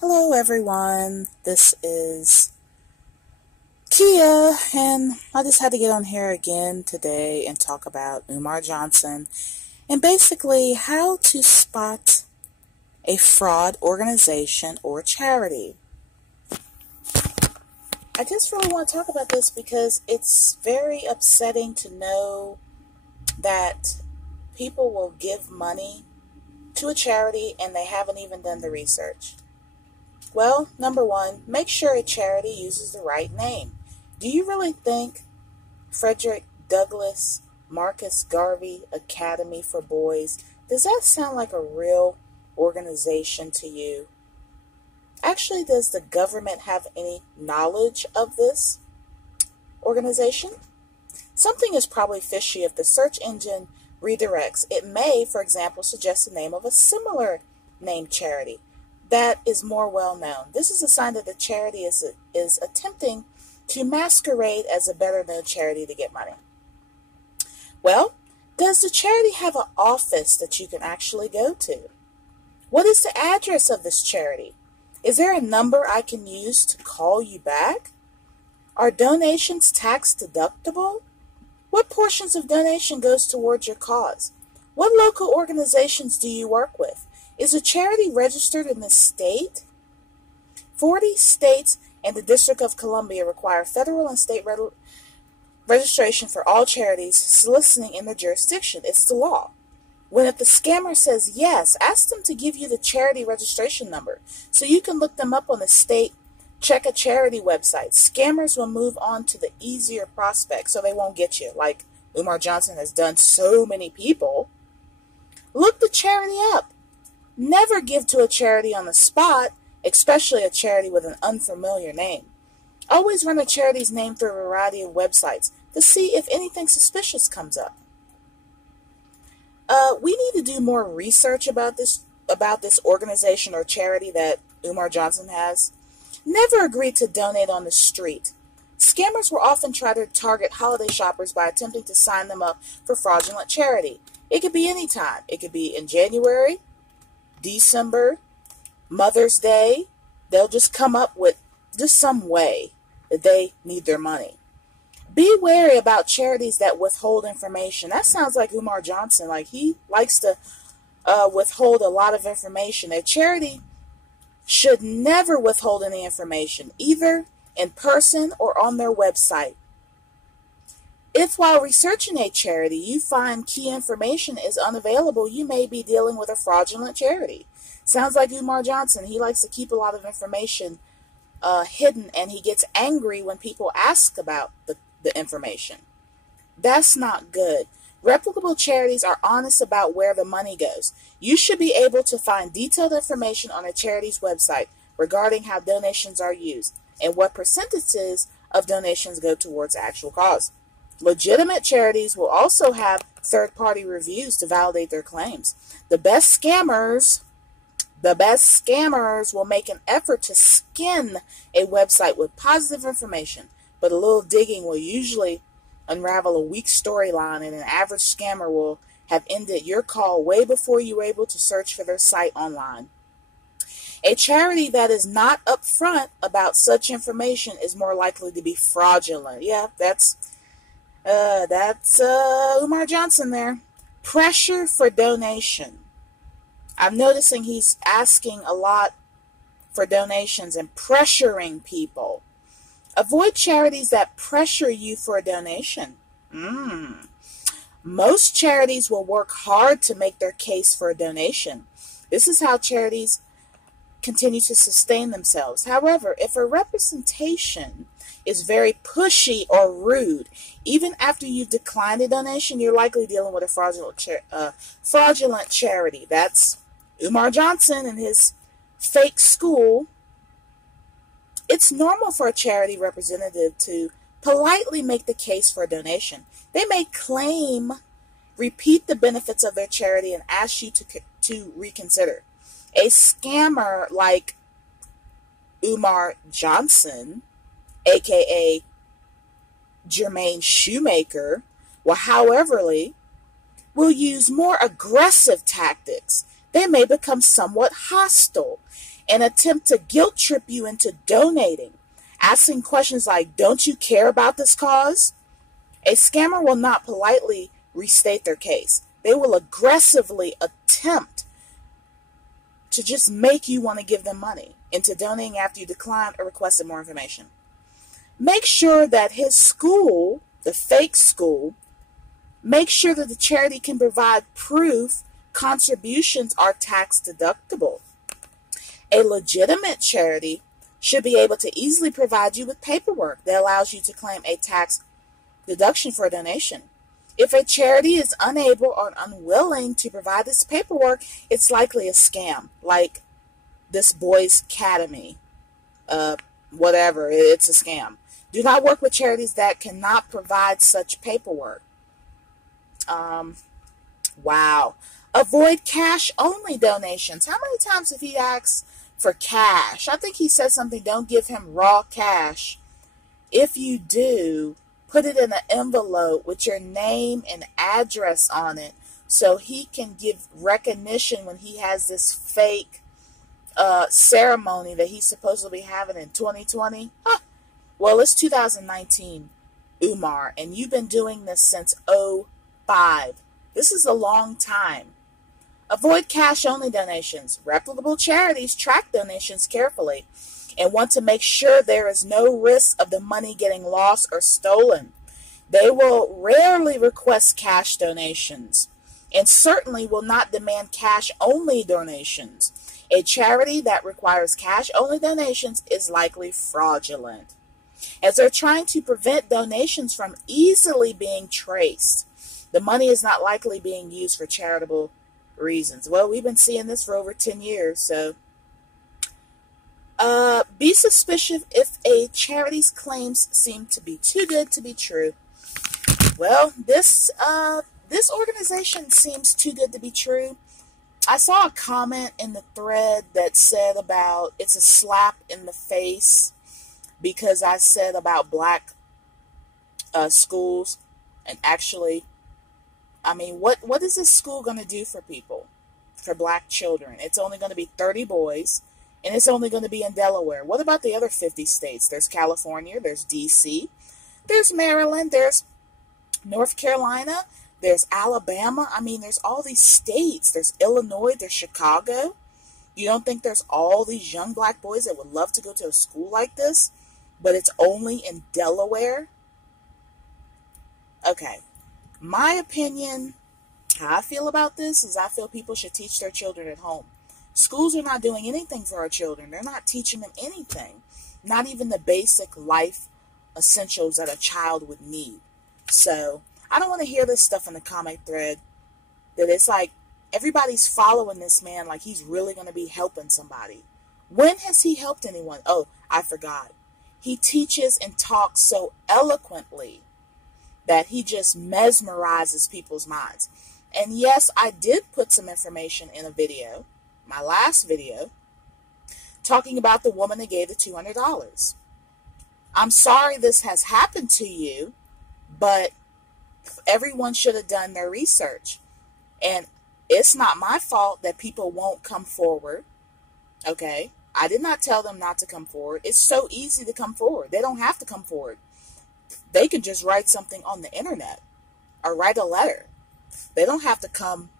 Hello everyone, this is Kia, and I just had to get on here again today and talk about Umar Johnson and basically how to spot a fraud organization or charity. I just really want to talk about this because it's very upsetting to know that people will give money to a charity and they haven't even done the research. Well, number one, make sure a charity uses the right name. Do you really think Frederick Douglass Marcus Garvey Academy for Boys, does that sound like a real organization to you? Actually, does the government have any knowledge of this organization? Something is probably fishy if the search engine redirects. It may, for example, suggest the name of a similar named charity that is more well known. This is a sign that the charity is attempting to masquerade as a better known charity to get money. Well, does the charity have an office that you can actually go to? What is the address of this charity? Is there a number I can use to call you back? Are donations tax deductible? What portions of donation goes towards your cause? What local organizations do you work with? Is a charity registered in the state? 40 states and the District of Columbia require federal and state registration for all charities soliciting in their jurisdiction. It's the law. If the scammer says yes, ask them to give you the charity registration number so you can look them up on the state Check a Charity website. Scammers will move on to the easier prospects so they won't get you, like Umar Johnson has done so many people. Look the charity up. Never give to a charity on the spot, especially a charity with an unfamiliar name. Always run a charity's name through a variety of websites to see if anything suspicious comes up. We need to do more research about this organization or charity that Umar Johnson has. Never agree to donate on the street. Scammers will often try to target holiday shoppers by attempting to sign them up for fraudulent charity. It could be any time. It could be in January, December, Mother's Day. They'll just come up with just some way that they need their money. Be wary about charities that withhold information. That sounds like Umar Johnson. Like he likes to withhold a lot of information. A charity should never withhold any information, either in person or on their website. If while researching a charity you find key information is unavailable, you may be dealing with a fraudulent charity. Sounds like Umar Johnson. He likes to keep a lot of information hidden, and he gets angry when people ask about the information. That's not good. Reputable charities are honest about where the money goes. You should be able to find detailed information on a charity's website regarding how donations are used and what percentages of donations go towards the actual cause. Legitimate charities will also have third-party reviews to validate their claims. The best scammers will make an effort to skin a website with positive information, but a little digging will usually unravel a weak storyline, and an average scammer will have ended your call way before you were able to search for their site online. A charity that is not upfront about such information is more likely to be fraudulent. Yeah, that's Umar Johnson there. Pressure for donation. I'm noticing he's asking a lot for donations and pressuring people. Avoid charities that pressure you for a donation. Most charities will work hard to make their case for a donation. This is how charities continue to sustain themselves. However, if a representation is very pushy or rude, even after you've declined a donation, you're likely dealing with a fraudulent charity. That's Umar Johnson and his fake school. It's normal for a charity representative to politely make the case for a donation. They may repeat the benefits of their charity, and ask you to reconsider. A scammer like Umar Johnson, aka Jermaine Shoemaker, will use more aggressive tactics. They may become somewhat hostile, and attempt to guilt trip you into donating, asking questions like, "Don't you care about this cause?" A scammer will not politely restate their case. They will aggressively attempt to just make you want to give them money into donating after you decline or requested more information. Make sure that his school, the fake school, make sure that the charity can provide proof contributions are tax deductible. A legitimate charity should be able to easily provide you with paperwork that allows you to claim a tax deduction for a donation. If a charity is unable or unwilling to provide this paperwork, it's likely a scam, like this Boys Academy, whatever, it's a scam. Do not work with charities that cannot provide such paperwork. Wow. Avoid cash-only donations. How many times have he asked for cash? I think he said something, don't give him raw cash. If you do, put it in an envelope with your name and address on it so he can give recognition when he has this fake ceremony that he's supposed to be having in 2020. Huh. Well, it's 2019, Umar, and you've been doing this since 2005. This is a long time. Avoid cash-only donations. Reputable charities track donations carefully and want to make sure there is no risk of the money getting lost or stolen. They will rarely request cash donations and certainly will not demand cash-only donations. A charity that requires cash-only donations is likely fraudulent, as they're trying to prevent donations from easily being traced. The money is not likely being used for charitable reasons. Well, we've been seeing this for over 10 years, so be suspicious if a charity's claims seem to be too good to be true. Well, this organization seems too good to be true. I saw a comment in the thread that said about it's a slap in the face because I said about black schools, and actually, I mean, what is this school going to do for people, for black children? It's only going to be 30 boys, and it's only going to be in Delaware. What about the other 50 states? There's California, there's D.C., there's Maryland, there's North Carolina, there's Alabama. I mean, there's all these states. There's Illinois, there's Chicago. You don't think there's all these young black boys that would love to go to a school like this, but it's only in Delaware? Okay. My opinion, how I feel about this is I feel people should teach their children at home. Schools are not doing anything for our children. They're not teaching them anything. Not even the basic life essentials that a child would need. So, I don't want to hear this stuff in the comment thread that it's like everybody's following this man like he's really going to be helping somebody. When has he helped anyone? Oh, I forgot. He teaches and talks so eloquently that he just mesmerizes people's minds. And yes, I did put some information in a video, my last video, talking about the woman that gave the $200. I'm sorry this has happened to you, but everyone should have done their research. And it's not my fault that people won't come forward. Okay? I did not tell them not to come forward. It's so easy to come forward. They don't have to come forward. They can just write something on the internet or write a letter. They don't have to come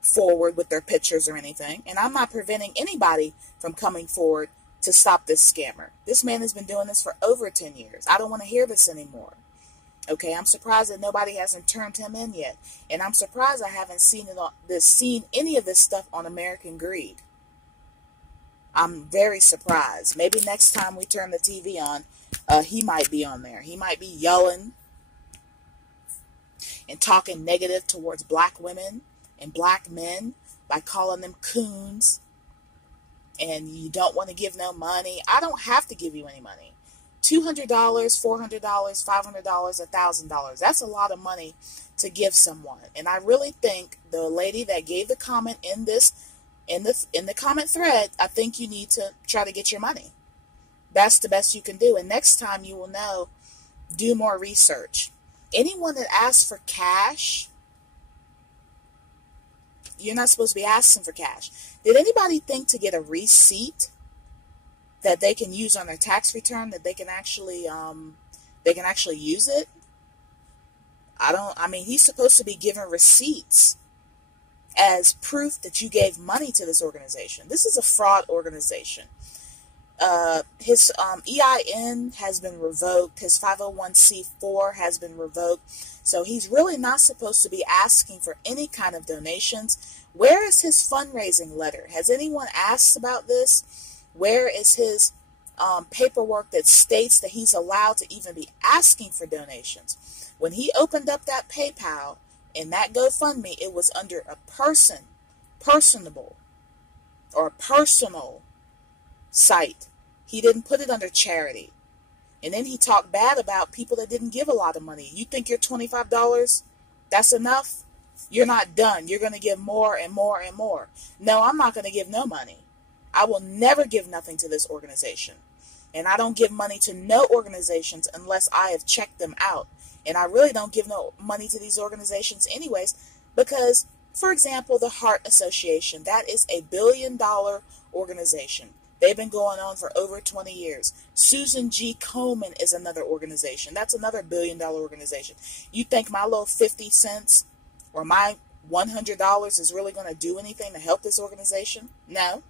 forward with their pictures or anything. And I'm not preventing anybody from coming forward to stop this scammer. This man has been doing this for over 10 years. I don't want to hear this anymore. Okay, I'm surprised that nobody hasn't turned him in yet. And I'm surprised I haven't seen any of this stuff on American Greed. I'm very surprised. Maybe next time we turn the TV on, he might be on there. He might be yelling and talking negative towards black women and black men by calling them coons. And you don't want to give no money. I don't have to give you any money. $200, $400, $500, $1,000. That's a lot of money to give someone. And I really think the lady that gave the comment in the comment thread, I think you need to try to get your money. That's the best you can do. And next time you will know, do more research. Anyone that asks for cash, you're not supposed to be asking for cash. Did anybody think to get a receipt that they can use on their tax return, that they can actually use it? I mean, he's supposed to be given receipts as proof that you gave money to this organization. This is a fraud organization. His EIN has been revoked. His 501c4 has been revoked. So he's really not supposed to be asking for any kind of donations. Where is his fundraising letter? Has anyone asked about this? Where is his paperwork that states that he's allowed to even be asking for donations? When he opened up that PayPal and that GoFundMe, it was under a personal site. He didn't put it under charity. And then he talked bad about people that didn't give a lot of money. You think your $25, that's enough? You're not done. You're going to give more and more and more. No, I'm not going to give no money. I will never give nothing to this organization. And I don't give money to no organizations unless I have checked them out. And I really don't give no money to these organizations anyways, because, for example, the Heart Association, that is a $1 billion organization. They've been going on for over 20 years. Susan G. Komen is another organization. That's another $1 billion organization. You think my little 50 cents or my $100 is really going to do anything to help this organization? No,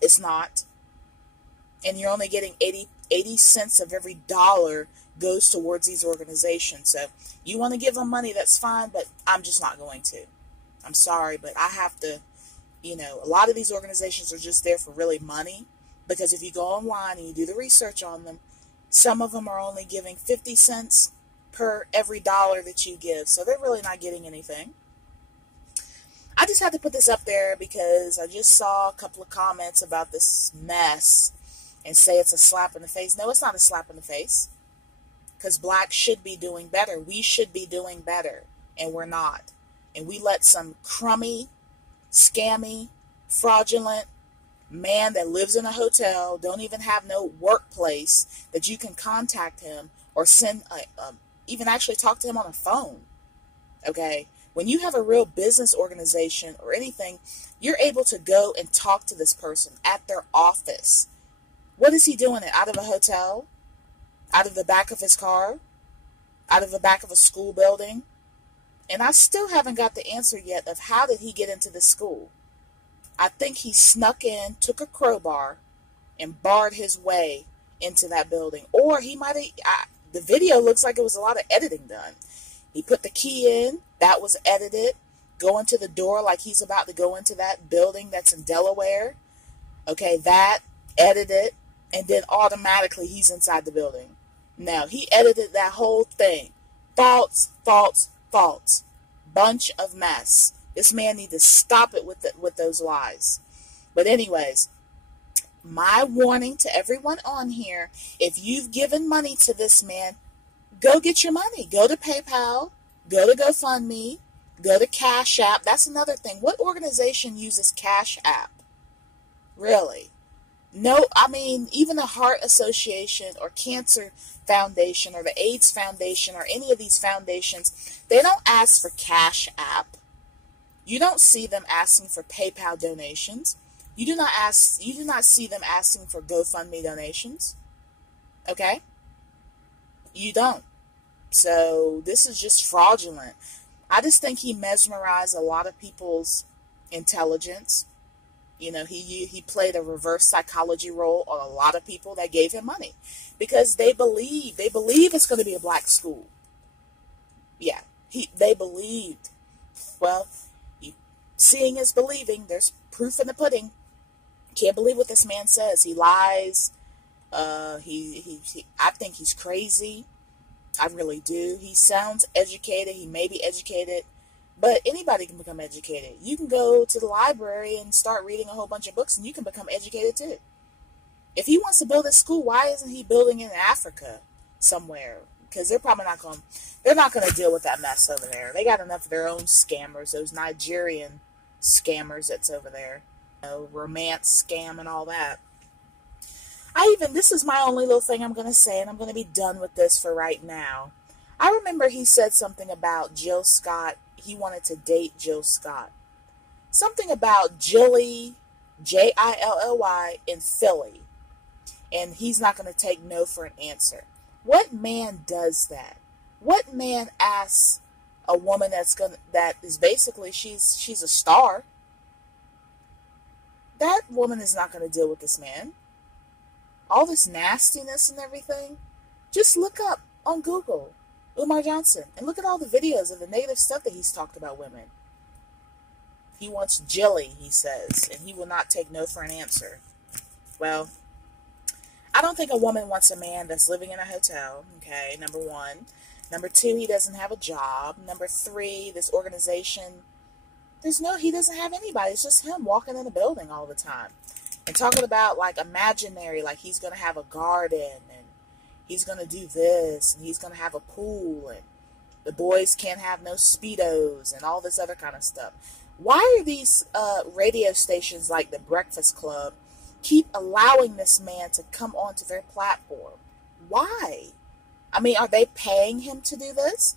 it's not. And you're only getting 80 cents of every dollar goes towards these organizations. So you want to give them money, that's fine, but I'm just not going to. I'm sorry, but I have to. A lot of these organizations are just there for really money, because if you go online and you do the research on them, some of them are only giving 50 cents per every dollar that you give. So they're really not getting anything. I just had to put this up there because I just saw a couple of comments about this mess and say it's a slap in the face. No, it's not a slap in the face, because blacks should be doing better. We should be doing better, and we're not. And we let some crummy, scammy, fraudulent man that lives in a hotel, don't even have no workplace that you can contact him or send, even actually talk to him on the phone. Okay? When you have a real business organization or anything, you're able to go and talk to this person at their office. What is he doing it? Out of a hotel? Out of the back of his car? Out of the back of a school building? And I still haven't got the answer yet of how did he get into the school. I think he snuck in, took a crowbar, and barred his way into that building. Or he might have, the video looks like it was a lot of editing done. He put the key in, that was edited, going to the door like he's about to go into that building that's in Delaware. Okay, that, edited, and then automatically he's inside the building. Now, he edited that whole thing. False. Bunch of mess. This man needs to stop it with those lies. But anyways, my warning to everyone on here, if you've given money to this man, go get your money. Go to PayPal, go to GoFundMe, go to Cash App. That's another thing. What organization uses Cash App? Really? No, I mean, even the Heart Association or Cancer Foundation or the AIDS Foundation or any of these foundations, they don't ask for Cash App. You don't see them asking for PayPal donations. You do not see them asking for GoFundMe donations. Okay? You don't. So this is just fraudulent. I just think he mesmerized a lot of people's intelligence. He played a reverse psychology role on a lot of people that gave him money because they believe it's going to be a black school. Yeah, they believed. Well, seeing is believing. There's proof in the pudding. Can't believe what this man says. He lies. I think he's crazy. I really do. He sounds educated. He may be educated. But anybody can become educated. You can go to the library and start reading a whole bunch of books and you can become educated too. If he wants to build a school, why isn't he building in Africa somewhere? Because they're not going to deal with that mess over there. They got enough of their own scammers, those Nigerian scammers that's over there. Romance scam and all that. This is my only little thing I'm going to say, and I'm going to be done with this for right now. I remember he said something about Jill Scott. He wanted to date Jill Scott. something about Jilly, Jilly, in Philly, and he's not going to take no for an answer. What man does that? What man asks a woman that is basically she's a star? That woman is not going to deal with this man. All this nastiness and everything. Just look up on Google Umar Johnson and look at all the videos of the negative stuff that he's talked about women. He wants Jilly, he says, and he will not take no for an answer. Well, I don't think a woman wants a man that's living in a hotel, okay, number one. Number two, he doesn't have a job. Number three, this organization, he doesn't have anybody. It's just him walking in a building all the time. And talking about, like, imaginary, like he's going to have a garden, and he's going to do this, and he's going to have a pool, and the boys can't have no Speedos, and all this other kind of stuff. Why are these radio stations like the Breakfast Club keep allowing this man to come onto their platform? Why? I mean, are they paying him to do this?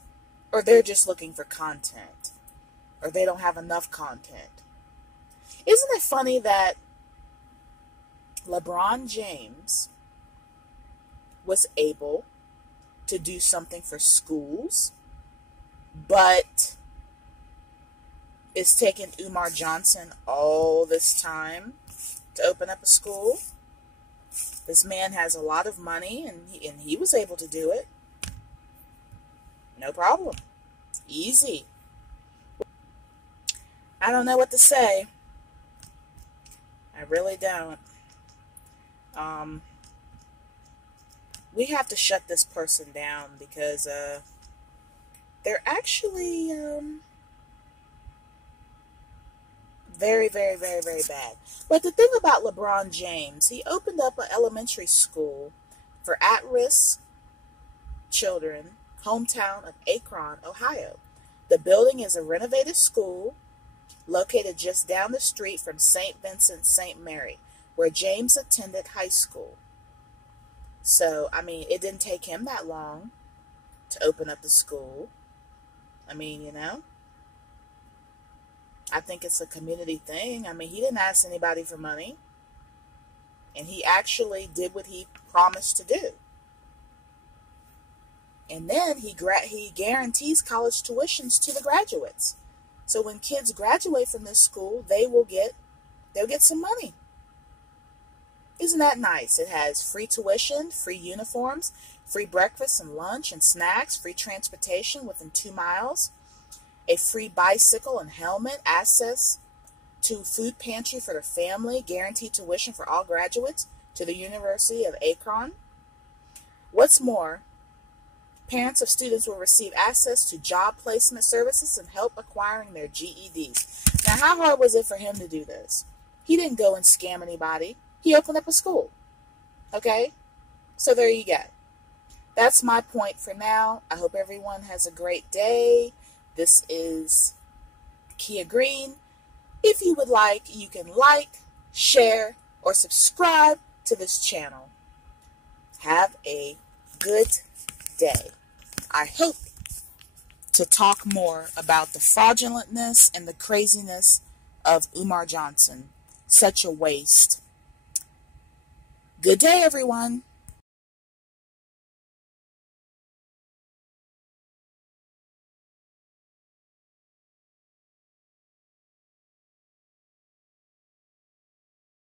Or they're just looking for content? Or they don't have enough content? Isn't it funny that LeBron James was able to do something for schools, but it's taken Umar Johnson all this time to open up a school? This man has a lot of money, and he was able to do it. No problem. Easy. I don't know what to say. I really don't. We have to shut this person down because they're actually very, very, very, very bad. But the thing about LeBron James, he opened up an elementary school for at-risk children, hometown of Akron, Ohio. The building is a renovated school located just down the street from St. Vincent St. Mary, where James attended high school. So, I mean, it didn't take him that long to open up the school. I mean, you know, I think it's a community thing. I mean, he didn't ask anybody for money, and he actually did what he promised to do. And then he guarantees college tuitions to the graduates. So when kids graduate from this school, they'll get some money. Isn't that nice? It has free tuition, free uniforms, free breakfast and lunch and snacks, free transportation within 2 miles, a free bicycle and helmet, access to food pantry for their family, guaranteed tuition for all graduates to the University of Akron. What's more, parents of students will receive access to job placement services and help acquiring their GEDs. Now, how hard was it for him to do this? He didn't go and scam anybody. He opened up a school. Okay? So there you go. That's my point for now. I hope everyone has a great day. This is Kia Green. If you would like, you can like, share, or subscribe to this channel. Have a good day. I hope to talk more about the fraudulentness and the craziness of Umar Johnson. Such a waste. Good day, everyone.